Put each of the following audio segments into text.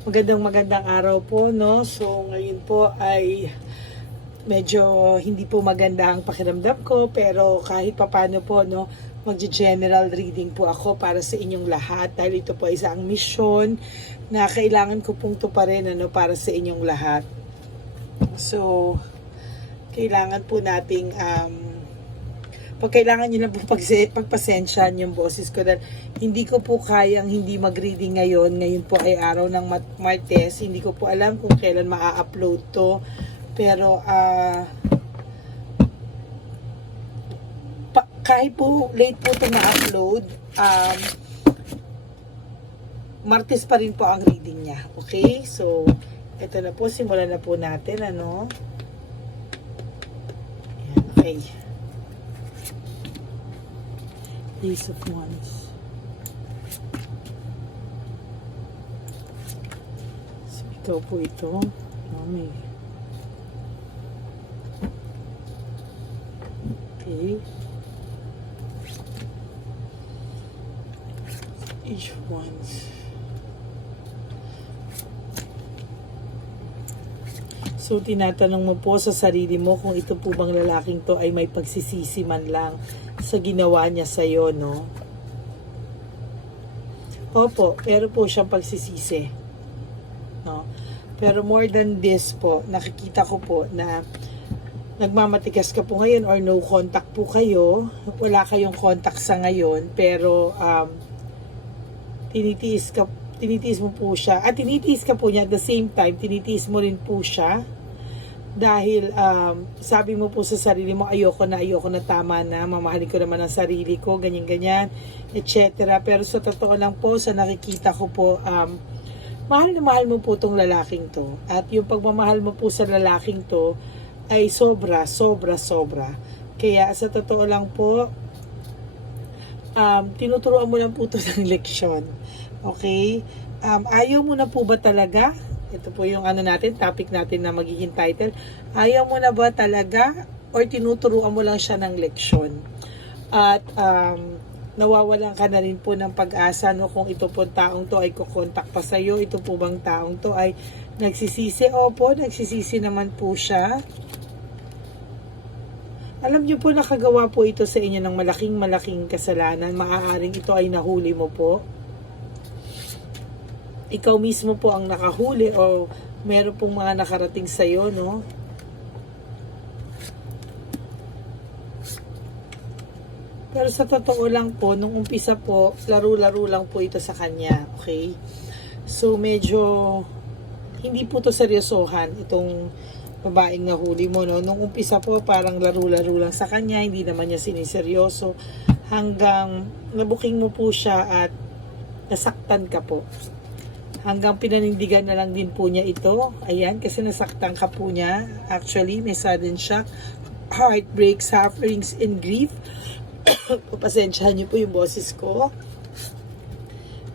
Magandang araw po, no? So, ngayon po ay medyo hindi po maganda ang pakiramdam ko, pero kahit papano po, no, magge-general reading po ako para sa inyong lahat dahil ito po ay isang mission na kailangan ko pong tuparin, ano, para sa inyong lahat. So, kailangan po nating pag kailangan nyo na po pagpasensyahan yung boses ko dahil hindi ko po kayang hindi mag-reading ngayon. Ngayon po ay araw ng Martes. Hindi ko po alam kung kailan maa-upload to. Pero kahit po late po ito na-upload, Martes pa rin po ang reading niya. Okay? So, ito na po. Simulan na po natin. Ano? Okay. Ace of Wands. So, ikaw po ito. Mami. Okay. Ace of Wands. So, tinatanong mo po sa sarili mo kung ito po bang lalaking to ay may pagsisisi man lang sa ginawa niya sa'yo, no? Opo, pero po siyang pagsisisi. No? Pero more than this po, nakikita ko po na nagmamatigas ka po ngayon or no contact po kayo. Wala kayong contact sa ngayon, pero tinitiis mo po siya. At tinitiis ka po niya at the same time, tinitiis mo rin po siya. Dahil sabi mo po sa sarili mo, ayoko na, tama na, mamahalin ko naman ang sarili ko, ganyan-ganyan, etc. Pero sa totoo lang po, sa nakikita ko po, mahal na mahal mo po tong lalaking to. At yung pagmamahal mo po sa lalaking to, ay sobra. Kaya sa totoo lang po, tinuturuan mo lang po to ng leksyon. Okay? Ayaw mo na po ba talaga? Ito po yung topic natin na magiging title. Ayaw mo na ba talaga or tinuturuan mo lang siya ng leksyon? At nawawalan ka na rin po ng pag-asa, no, kung ito po taong to ay kukontak pa sa'yo. Ito po bang taong to ay nagsisisi? Opo, nagsisisi naman po siya. Alam niyo po, nakagawa po ito sa inyo ng malaking kasalanan. Maaaring ito ay nahuli mo po. Ikaw mismo po ang nakahuli o meron pong mga nakarating sa'yo, no? Pero sa totoo lang po, nung umpisa po, laro-laro lang po ito sa kanya, okay? So, medyo hindi po to seryosohan, itong babaeng nahuli mo, no? Nung umpisa po, parang laro-laro lang sa kanya, hindi naman niya siniseryoso, hanggang nabuking mo po siya at nasaktan ka po. Hanggang pinanindigan na lang din po niya ito. Ayan, kasi nasaktan ka po niya. Actually, may sudden shock, heartbreak, sufferings, and grief. Papasensyahan niyo po yung boses ko.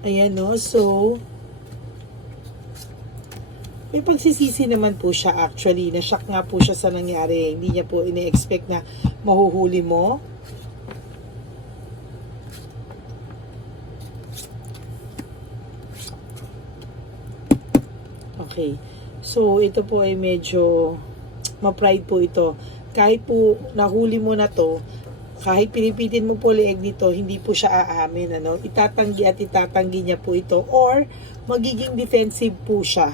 Ayan, no? So, may pagsisisi naman po siya actually. Na-shock nga po siya sa nangyari. Hindi niya po ine-expect na mahuhuli mo. Okay. So, ito po ay medyo ma-pride po ito. Kahit po nahuli mo na to, kahit pinipitin mo po leeg nito, hindi po siya aamin. Ano? Itatanggi niya po ito. Or, magiging defensive po siya.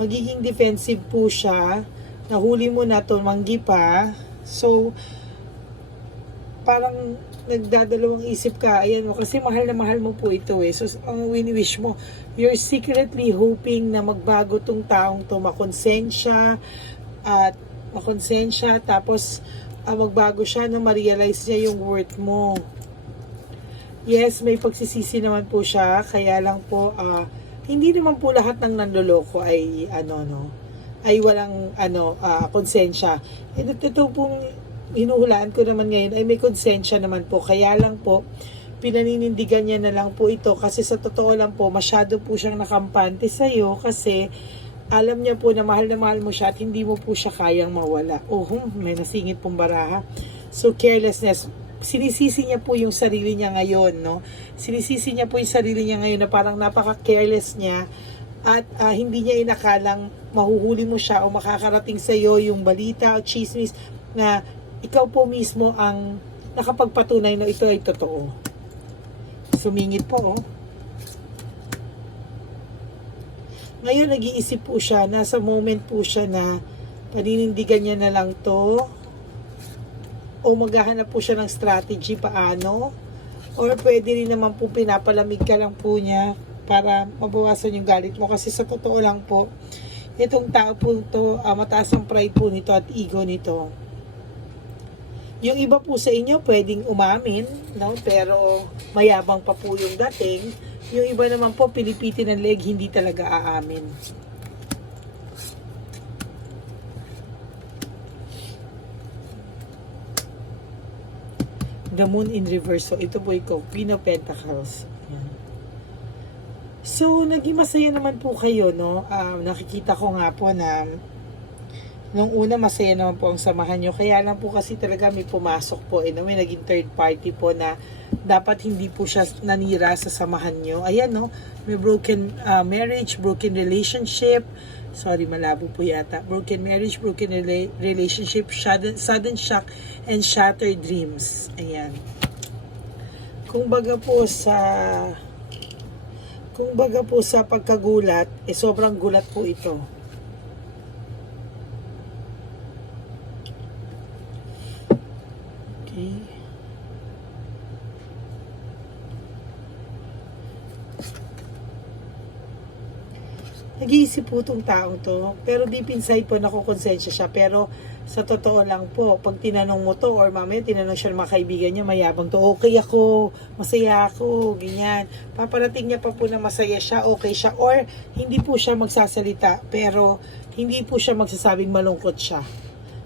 Magiging defensive po siya. Nahuli mo na to, manggi pa. So, parang nagdadalawang isip ka, ayan mo, kasi mahal na mahal mo po ito eh. So, ang wini-wish mo, you're secretly hoping na magbago tong taong to, makonsensya, tapos magbago siya na ma-realize niya yung worth mo. Yes, may pagsisisi naman po siya, kaya lang po, hindi naman po lahat ng nanloloko ay, ay walang, konsensya. Ito pong hinuhulaan ko naman ngayon ay may konsensya naman po. Kaya lang po, pinaninindigan niya na lang po ito kasi sa totoo lang po, masyado po siyang nakampante sa'yo kasi alam niya po na mahal mo siya at hindi mo po siya kayang mawala. May nasingit pong baraha. So, carelessness. sinisisi niya po yung sarili niya ngayon, no? Sinisisi niya po yung sarili niya ngayon na parang napaka-careless niya at hindi niya inakalang mahuhuli mo siya o makakarating sa iyo yung balita o chismis na ikaw po mismo ang nakapagpatunay na ito ay totoo. Sumingit po, oh. Ngayon, nag-iisip po siya, nasa moment po siya na paninindigan niya na lang to o maghahanap po siya ng strategy paano or pwede rin naman po pinapalamig ka lang po niya para mabawasan yung galit mo kasi sa totoo lang po itong tao po to, mataas ang pride po nito at ego nito. Yung iba po sa inyo pwedeng umamin, no? Pero mayabang pa po yung dating. Yung iba naman po pilipitin ng leg, hindi talaga aamin. The Moon in reverse. So, ito po ikaw, Queen of Pentacles. Ayan. So, naging masaya naman po kayo, no? Nakikita ko nga po na nung una masaya naman po ang samahan nyo. Kaya lang po kasi talaga may pumasok po. May naging third party po na dapat hindi po siya nanira sa samahan nyo. Ayan, no? May broken marriage, broken relationship. Sorry, malabo po yata. Broken marriage, broken relationship, sudden shock, and shattered dreams. Ayan. Kung baga po sa pagkagulat, sobrang gulat po ito. Okay. Nag-iisip po itong taong to, pero deep inside po nakukonsensya siya, pero sa totoo lang po, pag tinanong mo to, or mamaya tinanong siya ng mga kaibigan niya, mayabang to, okay ako, masaya ako, ganyan. Paparating niya pa po na masaya siya, okay siya, or hindi po siya magsasalita, pero hindi po siya magsasabing malungkot siya.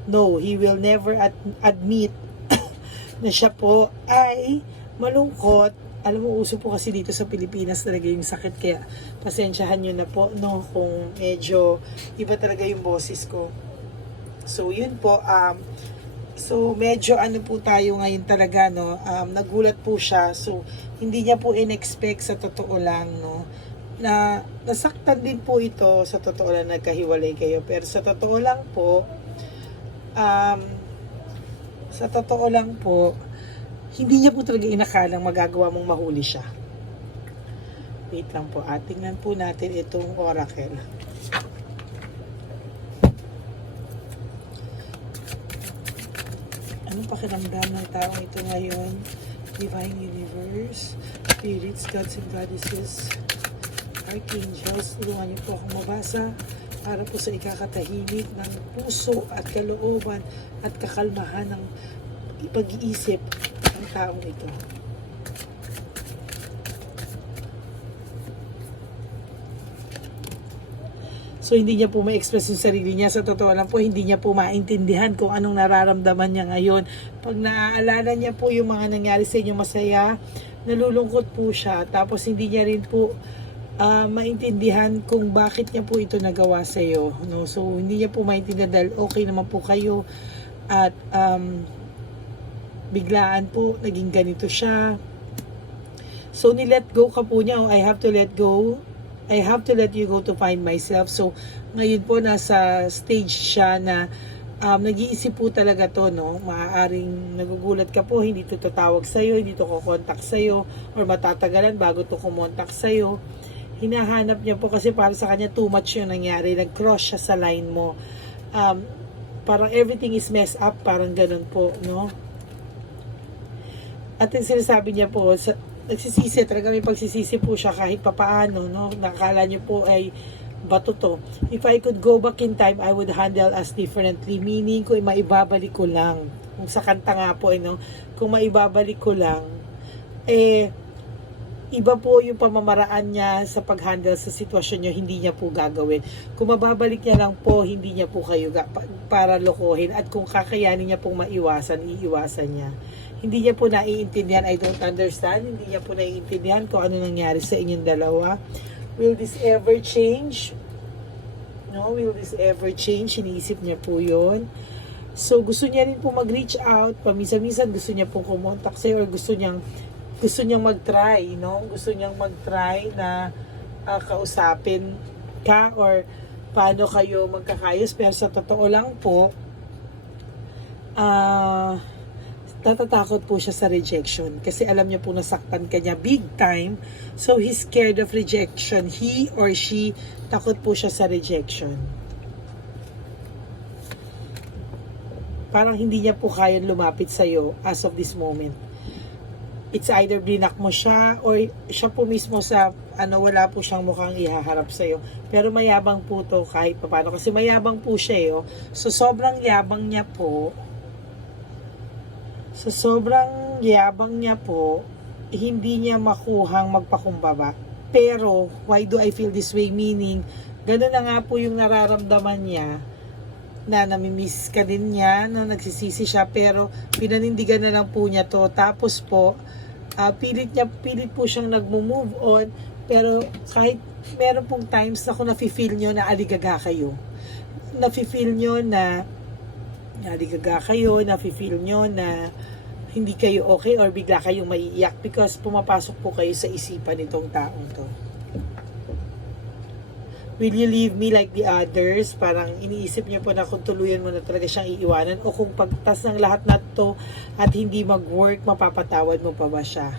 No, he will never admit na siya po ay malungkot. Alam mo, uso po kasi dito sa Pilipinas talaga yung sakit, kaya pasensyahan nyo na po, no, kung medyo iba talaga yung boses ko. So, yun po, so medyo ano po tayo ngayon talaga, no, nagulat po siya, so hindi niya po in-expect sa totoo lang, no, na nasaktan din po ito, sa totoo lang nagkahiwalay kayo, pero sa totoo lang po, hindi niya po talaga inakalang magagawa mong mahuli siya. Wait lang po. Tingnan po natin itong oracle. Anong pakiramdam ng tao ito ngayon? Divine Universe, Spirits, Gods and Goddesses, Archangels, tulungan niyo po akong mabasa para po sa ikakatahimik ng puso at kalooban at kakalmahan ng pag-iisip ng taong ito. So, hindi niya po ma-express yung sarili niya. Sa totoo lang po, hindi niya po maintindihan kung anong nararamdaman niya ngayon. Pag naaalala niya po yung mga nangyari sa inyo masaya, nalulungkot po siya. Tapos, hindi niya rin po maintindihan kung bakit niya po ito nagawa sa iyo. No? So, hindi niya po maintindihan dahil okay naman po kayo. At, biglaan po, naging ganito siya. So, ni-let go ka po niya. I have to let go. I have to let you go to find myself. So, ngayon po, nasa stage siya na nag-iisip po talaga to, no? Maaaring nagugulat ka po, hindi to tatawag sa'yo, hindi to kukontak sa'yo, or matatagalan bago to kumontak sa'yo. Hinahanap niya po kasi para sa kanya too much yung nangyari. Nag-cross siya sa line mo. Parang everything is messed up, parang ganun po, no? At yung sinasabi niya po, nagsisisi, talaga may pagsisisi po siya kahit papaano, no? Nakakala niyo po ay bato to. If I could go back in time, I would handle us differently. Meaning, kung maibabalik ko lang, kung sa kanta nga po, no? Kung maibabalik ko lang, iba po yung pamamaraan niya sa pag-handle sa sitwasyon niyo, hindi niya po gagawin. Kung mababalik niya lang po, hindi niya po kayo para lokohin. At kung kakayanin niya pong maiwasan, iiwasan niya. Hindi niya po naiintindihan, I don't understand. Hindi niya po naiintindihan kung ano nangyari sa inyong dalawa. Will this ever change? No, will this ever change? Iniisip niya po yun. So, gusto niya rin po mag-reach out. Paminsan-minsan gusto niya pong kumontak sa'yo or gusto niyang mag-try, no? Gusto niyang mag-try na kausapin ka or paano kayo magkakayos. Pero sa totoo lang po, natatakot po siya sa rejection kasi alam niya po nasaktan ka niya big time. So, he's scared of rejection. He or she, takot po siya sa rejection. Parang hindi niya po kayang lumapit sa'yo as of this moment. It's either blinak mo siya or siya po mismo sa wala po siyang mukhang ihaharap sa'yo. Pero mayabang po to kahit paano. Kasi mayabang po siya eh. Oh. So sobrang yabang niya po. Hindi niya makuhang magpakumbaba. Pero why do I feel this way? Meaning, gano'n na nga po yung nararamdaman niya na namimiss ka din niya, na nagsisisi siya, pero pinanindigan na lang po niya to. Tapos po, pilit po siyang nagmo-move on, pero kahit meron pong times na kung nafe-feel nyo na aligaga kayo, nafe-feel nyo na hindi kayo okay or bigla kayong maiiyak because pumapasok po kayo sa isipan nitong taong to. Will you leave me like the others? Parang iniisip niyo po na kung tuluyan mo na talaga siyang iiwanan o kung pagtas ng lahat na to at hindi mag-work, mapapatawad mo pa ba siya?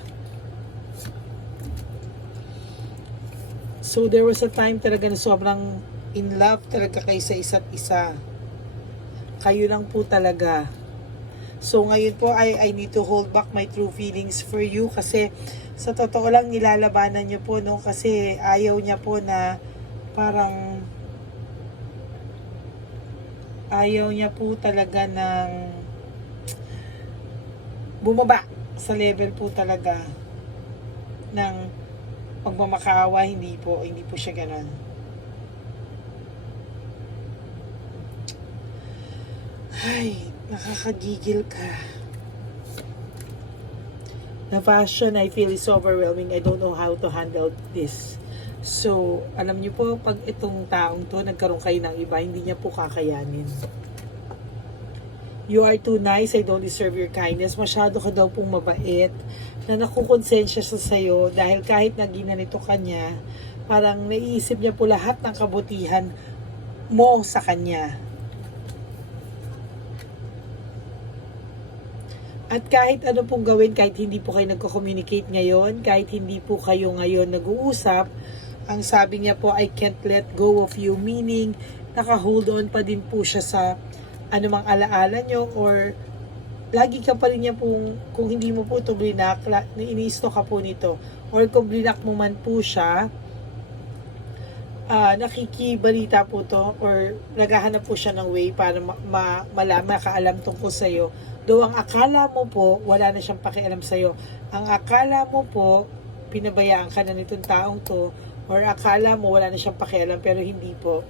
So there was a time talaga na sobrang in love talaga kayo sa isa't isa. Kayo lang po talaga. So ngayon po I need to hold back my true feelings for you kasi sa totoo lang nilalabanan niyo po, no, kasi ayaw niya po na parang ayaw niya po talaga ng bumaba sa level po talaga ng pagmamakaawa. Hindi po siya ganun. Ay, nakakagigil ka. The passion I feel is overwhelming. I don't know how to handle this. So, alam niyo po, pag itong taong to, nagkaroon kayo ng iba, hindi niya po kakayanin. You are too nice, I don't deserve your kindness. Masyado ka daw pong mabait, na nakukonsensya siya sa'yo, dahil kahit na ginanito ka niya, parang naiisip niya po lahat ng kabutihan mo sa kanya. At kahit ano pong gawin, kahit hindi po kayo nagko-communicate ngayon, kahit hindi po kayo ngayon nag-uusap, ang sabi niya po, I can't let go of you, meaning naka-hold on pa din po siya sa anumang alaala nyo, or lagi ka pa rin niya pong, kung hindi mo po ito blinak, iniisto ka po nito, or kung blinak mo man po siya, nakikibalita po to, or naghahanap po siya ng way para makaalam tungkol sa'yo. Though ang akala mo po, wala na siyang pakialam sa'yo. Ang akala mo po, pinabayaan ka na nitong taong to, or akala mo wala na siyang pakialam, pero hindi po.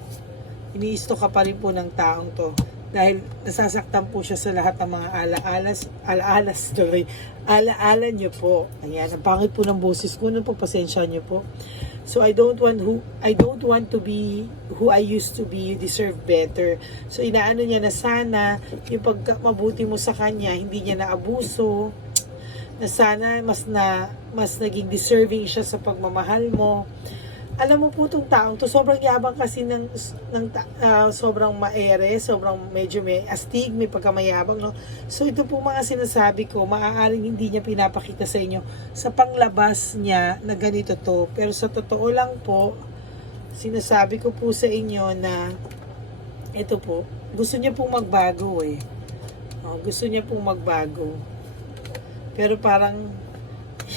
Iniisto ka pa rin po ng taong to. Dahil nasasaktan po siya sa lahat ng mga alaala niyo po. Ayan, ang pangit po ng boses ko, po pasensya niyo po. So I don't want to be who I used to be. You deserve better. So inaano niya na sana yung pagmabuti mo sa kanya, hindi niya naabuso, na sana mas naging deserving siya sa pagmamahal mo. Alam mo po itong taong to, sobrang yabang kasi sobrang maere, sobrang medyo may astig, may pagkamayabang, no? So ito po mga sinasabi ko, maaaring hindi niya pinapakita sa inyo sa panglabas niya na ganito to. Pero sa totoo lang po, sinasabi ko po sa inyo na ito po, gusto niya pong magbago eh. Gusto niya pong magbago. Pero parang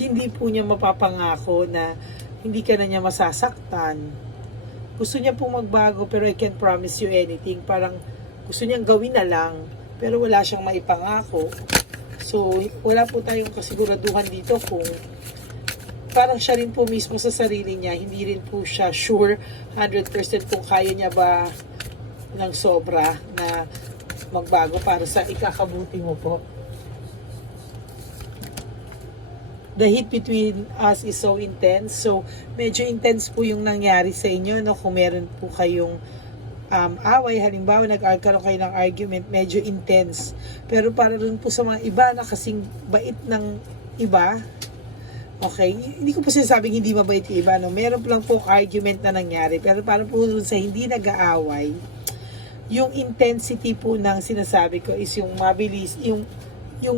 hindi po niya mapapangako na hindi ka na niya masasaktan. Gusto niya pong magbago, pero I can't promise you anything. Parang gusto niyang gawin na lang, pero wala siyang maipangako. So, wala po tayong kasiguraduhan dito kung parang siya rin po mismo sa sarili niya, hindi rin po siya sure 100% kung kaya niya ba ng sobra na magbago para sa ikakabuti mo po. The heat between us is so intense. So, medyo intense po yung nangyari sa inyo, no? Kung meron po kayong away, halimbawa nag-karoon kayo ng argument, medyo intense. Pero para rin po sa mga iba na kasing bait ng iba, okay, hindi ko po sinasabing hindi mabait yung iba, no? Meron po lang po argument na nangyari, pero para po sa hindi nag-aaway, yung intensity po ng sinasabi ko is yung mabilis, yung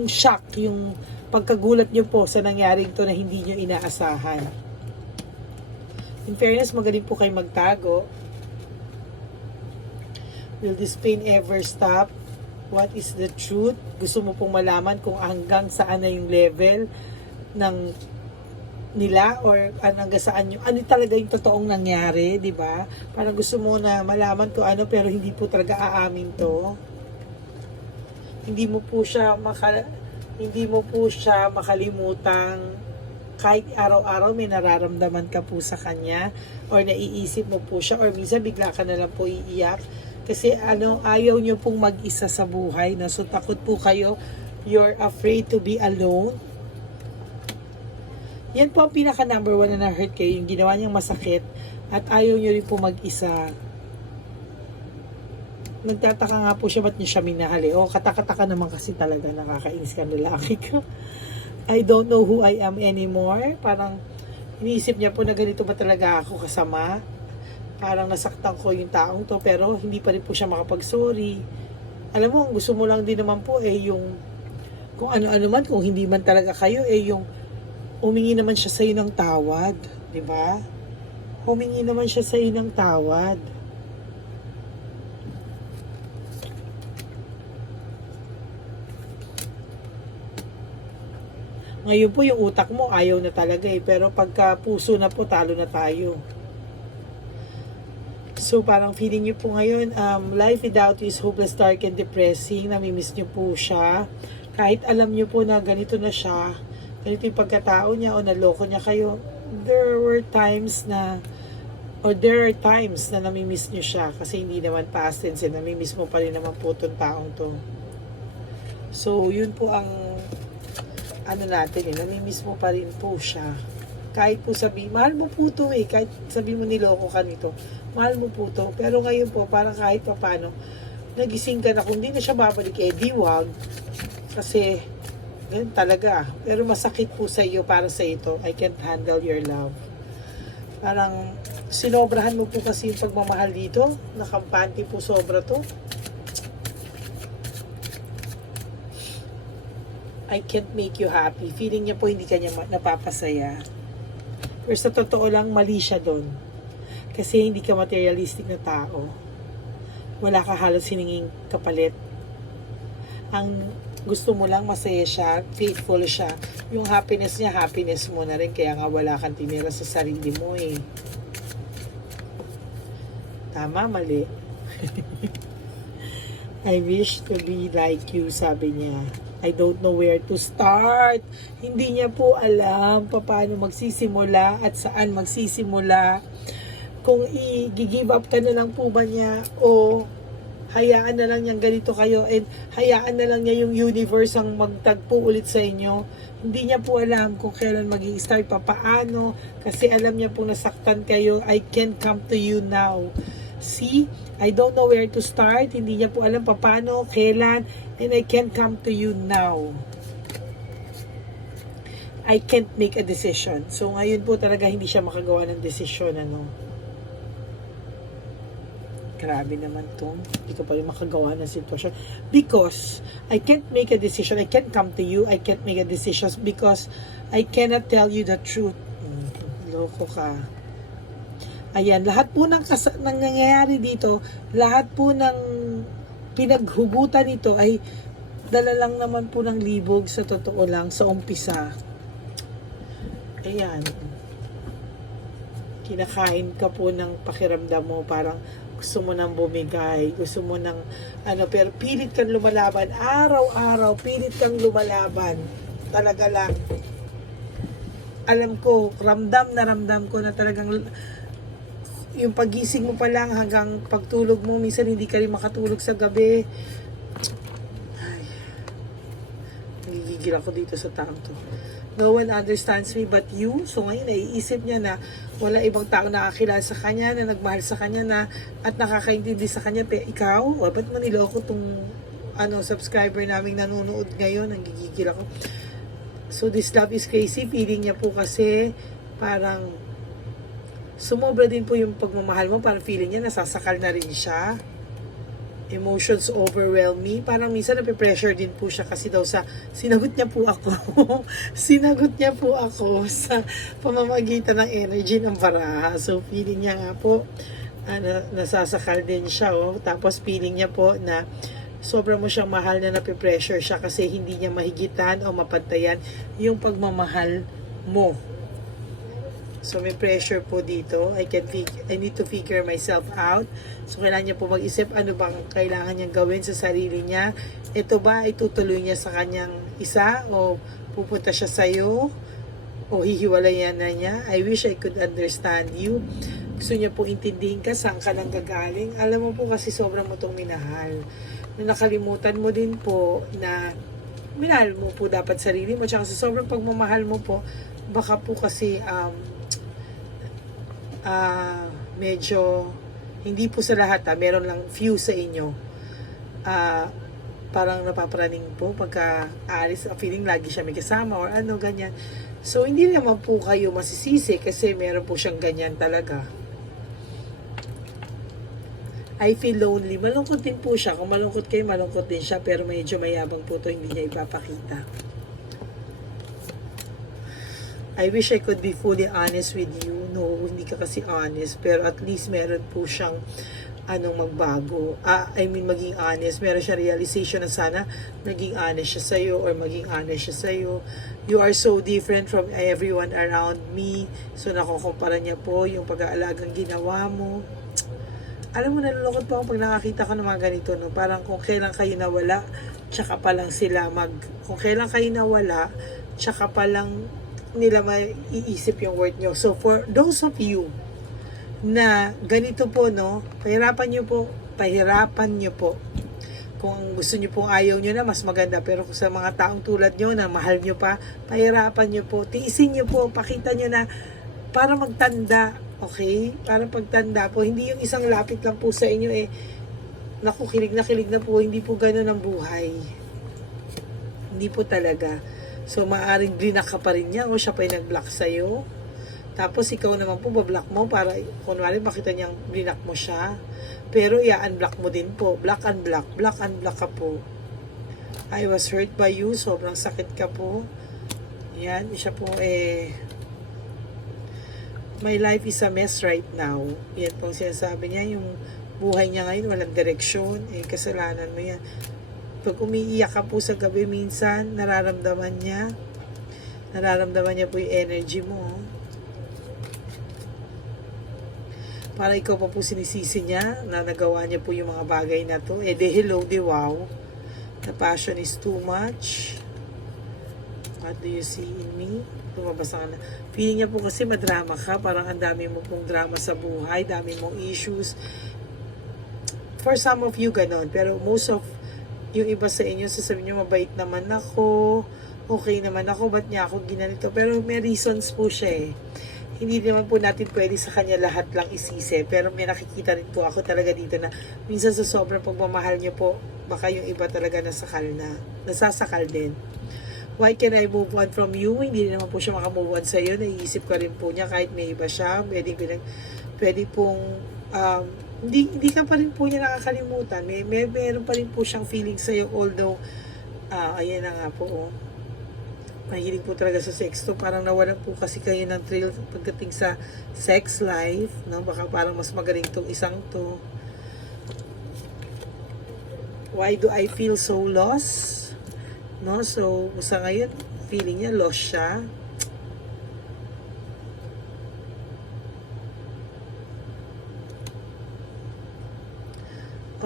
shock, yung pagkagulat nyo po sa nangyaring to na hindi nyo inaasahan. In fairness, magaling po kayo magtago. Will this pain ever stop? What is the truth? Gusto mo pong malaman kung hanggang saan na yung level ng nila or hanggang saan yung ano talaga yung totoong nangyari, di ba? Parang gusto mo na malaman kung ano pero hindi po talaga aamin to. Hindi mo po siya makalimutang kahit araw-araw may nararamdaman ka po sa kanya or naiisip mo po siya or minsan bigla ka na lang po iiyak kasi ayaw nyo pong mag-isa sa buhay, no? So takot po kayo, you're afraid to be alone. Yan po ang pinaka number 1 na na-hurt kayo, yung ginawa niyang masakit at ayaw nyo rin po mag-isa. Nagtataka nga po siya ba't niyo siya minahali. O katakataka naman kasi talaga, nakakainis ka lalaki ka. I don't know who I am anymore. Parang iniisip niya po na ganito ba talaga ako kasama. Parang nasaktan ko yung taong to pero hindi pa rin po siya makapag-sorry. Alam mo, gusto mo lang din naman po yung kung ano-ano man, kung hindi man talaga kayo yung humingi naman siya sa'yo ng tawad. Diba? Humingi naman siya sa'yo ng tawad. Ngayon po yung utak mo ayaw na talaga pero pagka puso na po talo na tayo. So parang feeling niyo po ngayon life without you is hopeless, dark and depressing. Namimiss niyo po siya. Kahit alam niyo po na ganito na siya, ganito yung pagkatao niya o naloko niya kayo, there are times na namimiss niyo siya kasi hindi naman past tense, namimiss mo pa rin naman po itong taong to. So yun po ang natin namimiss mo pa rin po siya. Kahit po mahal mo po to kahit sabi mo niloko ka nito, mahal mo po to. Pero ngayon po, parang kahit pa paano, nagising ka na kung di na siya babalik, di wag. Kasi, ganun talaga. Pero masakit po sa iyo para sa ito. I can't handle your love. Parang, sinobrahan mo po kasi yung pagmamahal dito. Nakampante po sobra to. I can't make you happy. Feeling niya po hindi kanya napapasaya. Pero sa totoo lang, mali siya doon. Kasi hindi ka materialistic na tao. Wala ka halos hininging kapalit. Ang gusto mo lang masaya siya, faithful siya. Yung happiness niya, happiness mo na rin. Kaya nga wala kang tinira sa sarili mo Tama, mali. I wish to be like you, sabi niya. I don't know where to start. Hindi niya po alam paano magsisimula at saan magsisimula. Kung i-give up ka na lang po ba niya o hayaan na lang niyang ganito kayo and hayaan na lang niya yung universe ang magtagpo ulit sa inyo. Hindi niya po alam kung kailan mag-i-start paano kasi alam niya po nasaktan kayo. I can't come to you now. See? I don't know where to start. Hindi niya po alam paano, kailan, and I can't come to you now. I can't make a decision. So ngayon po talaga hindi siya makagawa ng desisyon Grabe naman to. Hindi ko pa rin makagawa ng sitwasyon. Because I can't make a decision. I can't come to you. I can't make a decision because I cannot tell you the truth. Loko ka. Ayan, lahat po ng nangyayari dito, lahat po ng pinaghugutan nito ay dala lang naman po ng libog sa totoo lang, sa umpisa. Ayan. Kinakain ka po ng pakiramdam mo, parang gusto mo nang bumigay, gusto mo nang pero pilit kang lumalaban, araw-araw, pilit kang lumalaban. Talaga lang. Alam ko, ramdam ko na talagang yung pagising mo pa lang hanggang pagtulog mo, minsan hindi ka rin makatulog sa gabi. Ay, nagigigil ako dito sa taong to. No one understands me but you. So ngayon, naiisip niya na wala ibang tao nakakilala sa kanya, na nagmahal sa kanya na, at nakakaintindi sa kanya. Pero ikaw, ba't mo niloko tong subscriber naming nanonood ngayon? Ang gigigil ako. So this love is crazy. Feeling niya po kasi parang sumobra din po yung pagmamahal mo. Parang feeling niya nasasakal na rin siya. Emotions overwhelm me. Parang minsan nape-pressure din po siya kasi daw sinagot niya po ako. Sinagot niya po ako sa pamamagitan ng energy ng baraha. So feeling niya nga po nasasakal din siya. Tapos feeling niya po na sobra mo siyang mahal, na nape-pressure siya kasi hindi niya mahigitan o mapantayan yung pagmamahal mo. So may pressure po dito. I need to figure myself out. So kailangan niya po mag-isip ano bang kailangan niyang gawin sa sarili niya. Ito ba itutuloy niya sa kanyang isa o pupunta siya sa iyo o hihiwalayan na niya? I wish I could understand you. Gusto niya po intindihin ka saan ka lang gagaling. Alam mo po kasi sobrang mo itong minahal. Na nakalimutan mo din po na minahal mo po dapat sarili mo. Tsaka sa sobrang pagmamahal mo po, baka po kasi medyo hindi po sa lahat meron lang few sa inyo parang napaparaning po pagka aalis, feeling lagi siya may kasama or ganyan. So hindi naman po kayo masisisi kasi meron po siyang ganyan talaga. I feel lonely. Malungkot din po siya. Kung malungkot kayo, malungkot din siya, pero medyo mayabang po to, hindi niya ipapakita. I wish I could be fully honest with you. No, hindi ka kasi honest. Pero at least meron po siyang magbago. Maging honest. Meron siya realization na sana naging honest siya sa'yo or maging honest siya sa'yo. You are so different from everyone around me. So nakukumpara niya po yung pag-aalagang ginawa mo. Alam mo, nalulungkot po ako pag nakakita ko ng mga ganito. No? Parang kung kailan kayo nawala, tsaka pa lang sila kung kailan kayo nawala, tsaka pa lang nila maiisip yung worth nyo. So for those of you na ganito po, no, pahirapan nyo po. Kung gusto nyo pong ayaw nyo na, mas maganda. Pero kung sa mga taong tulad nyo na mahal nyo pa, pahirapan nyo po. Tiisin nyo po, pakita nyo na para magtanda, okay? Para pagtanda po, hindi yung isang lapit lang po sa inyo naku, kilig na po, hindi po ganun ang buhay. Hindi po talaga. So, maaaring blinak ka pa rin niya o siya pa yung nag-block sa'yo. Tapos, ikaw naman po, bablock mo para, kunwari, makita niyang blinak mo siya. Pero, i-unblock mo din po. Block, unblock. Block, unblock ka po. I was hurt by you. Sobrang sakit ka po. Yan. Siya po, my life is a mess right now. Yan pong sinasabi niya. Yung buhay niya ngayon, walang direksyon. Kasalanan mo yan. Pag umiiyak ka po sa gabi minsan, nararamdaman niya po yung energy mo. Para ikaw pa po sinisisi niya na nagawa niya po yung mga bagay na to. Hello, wow. The passion is too much. What do you see in me? Lumabas ka na. Feeling niya po kasi madrama ka. Parang ang dami mo pong drama sa buhay. Dami mong issues. For some of you, ganon. Pero most of yung iba sa inyo, sasabihin nyo, mabait naman ako, okay naman ako, ba't niya ako ginanito? Pero may reasons po siya Hindi naman po natin pwede sa kanya lahat lang isisi. Pero may nakikita rin po ako talaga dito na minsan sa sobrang pagmamahal niyo po, baka yung iba talaga nasasakal din. Why can I move on from you? Hindi naman po siya makamove on sa'yo. Naiisip ka rin po niya kahit may iba siya. Pwede pong hindi ka pa rin po niya nakakalimutan. Meron pa rin po siyang feeling sa'yo, although ayan na nga po. Mahilig po talaga sa sex to. Parang nawalan po kasi kayo ng thrill pagdating sa sex life, no? Baka parang mas magaling tong isang to. Why do I feel so lost? No? So sa ngayon, feeling niya lost siya.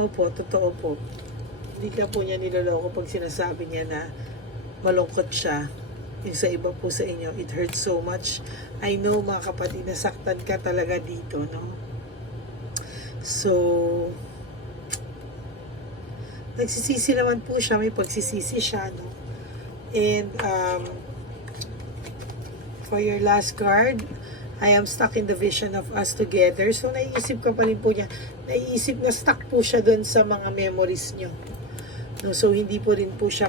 Opo, totoo po. Hindi ka po niya niloloko pag sinasabi niya na malungkot siya. Yung sa iba po sa inyo, it hurts so much. I know, mga kapatid, nasaktan ka talaga dito, no? So, nagsisisi naman po siya, may pagsisisi siya, no? And, For your last card, I am stuck in the vision of us together. So, naiisip ka pa rin po niya. Naiisip na stuck po siya doon sa mga memories nyo. No, so, hindi po rin po siya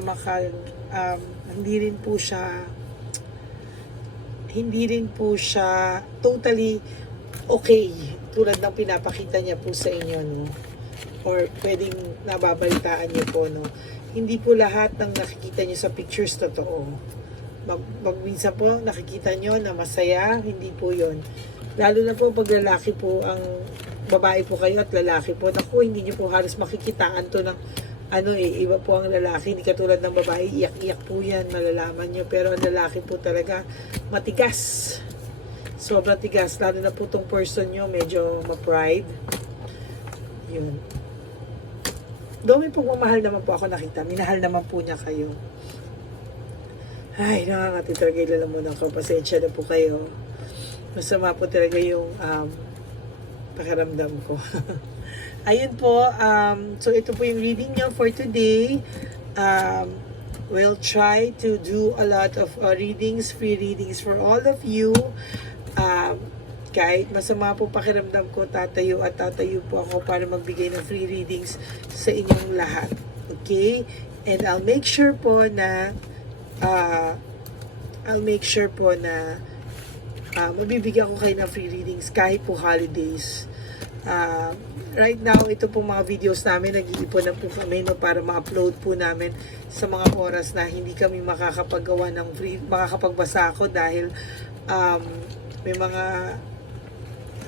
hindi rin po siya totally okay. Tulad ng pinapakita niya po sa inyo, no? Or pwedeng nababalitaan niyo po, no? Hindi po lahat ng nakikita niyo sa pictures totoo. Minsan po nakikita nyo na masaya, hindi po yon. Lalo na po pag lalaki po ang babae po kayo at lalaki po, naku, hindi nyo po halos makikitaan to ng iba po ang lalaki, hindi katulad ng babae, iyak-iyak po yan, malalaman nyo, pero ang lalaki po talaga matigas, sobrang tigas, lalo na po tong person nyo medyo ma-pride. Yun, though may pagmamahal naman po ako nakita, minahal naman po niya kayo. Ay, nakakati talaga yung lalamunan ko. Pasensya na po kayo. Masama po talaga yung pakiramdam ko. Ayun po. So, ito po yung reading nyo for today. We'll try to do a lot of readings, free readings for all of you. Kahit masama po pakiramdam ko, tatayo po ako para magbigay ng free readings sa inyong lahat. Okay? And I'll make sure po na mabibigyan ko kayo ng free readings kahit po holidays. Right now, ito po mga videos namin, nag-iipon na po kami, no, para ma-upload po namin sa mga oras na hindi kami makakapagawa ng makakapagbasa ako dahil may mga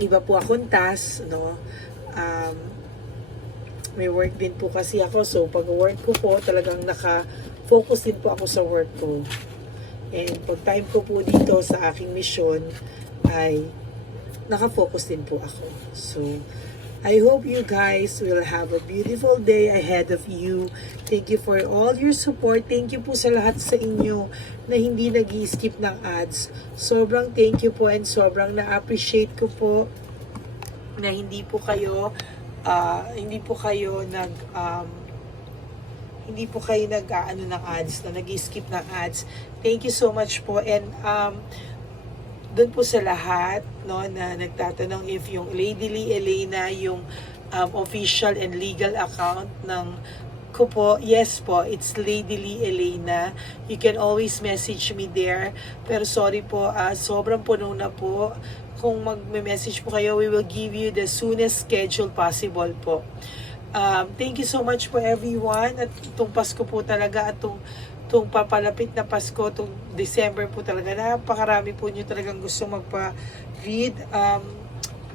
iba po akong task, no? May work din po kasi ako, so pag work ko po talagang focus din po ako sa work ko. And pag time ko po dito sa aking mission ay nakafocus din po ako. So, I hope you guys will have a beautiful day ahead of you. Thank you for all your support. Thank you po sa lahat sa inyo na hindi nag-i-skip ng ads. Sobrang thank you po and sobrang na-appreciate ko po na hindi po kayo ng ads, na nag-skip ng ads. Thank you so much po. And doon po sa lahat, no, na nagtatanong if yung Lady Lee Elena yung official and legal account ng ko po, yes po, it's Lady Lee Elena. You can always message me there. Pero sorry po, sobrang puno na po. Kung mag-message po kayo, we will give you the soonest schedule possible po. Thank you so much po everyone. At itong Pasko po talaga, at itong papalapit na Pasko, itong December po talaga, napakarami po nyo talagang gusto magpa-read.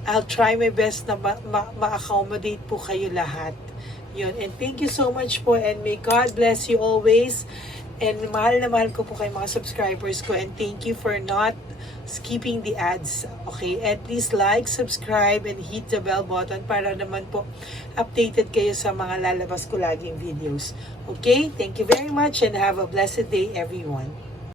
I'll try my best na ma-accommodate po kayo lahat. Yun. And thank you so much po, and may God bless you always. And mahal na mahal ko po kayo mga subscribers ko, and thank you for not skipping the ads. Okay? And please like, subscribe, and hit the bell button para naman po updated kayo sa mga lalabas ko laging videos. Okay? Thank you very much and have a blessed day everyone.